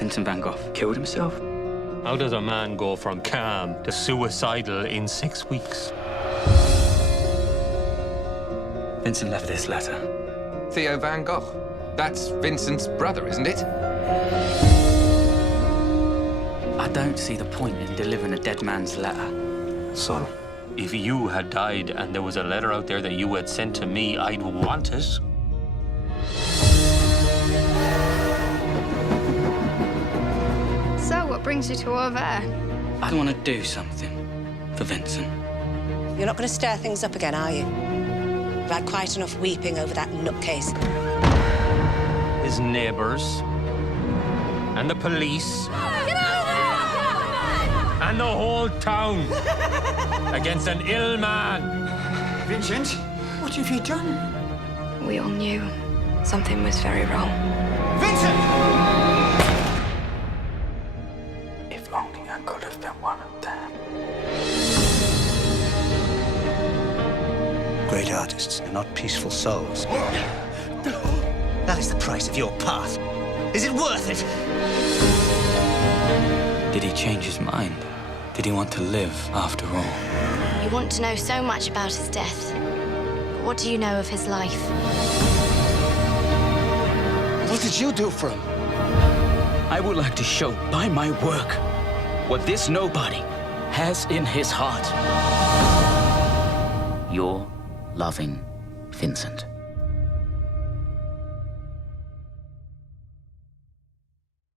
Vincent van Gogh killed himself. How does a man go from calm to suicidal in 6 weeks? Vincent left this letter. Theo van Gogh. That's Vincent's brother, isn't it? I don't see the point in delivering a dead man's letter. Son, If you had died and there was a letter out there that you had sent to me, I'd want it. So, what brings you to over there? I want to do something for Vincent. You're not going to stir things up again, are you? You've had quite enough weeping over that nutcase. His neighbors and the police and the whole town against an ill man. Vincent, what have you done? We all knew something was very wrong. Vincent! If only I could have been one of them. great artists are not peaceful souls. That is the price of your path. Is it worth it? Did he change his mind? Did he want to live after all? You want to know so much about his death. But what do you know of his life? What did you do for him? I would like to show by my work what this nobody has in his heart. Your loving Vincent.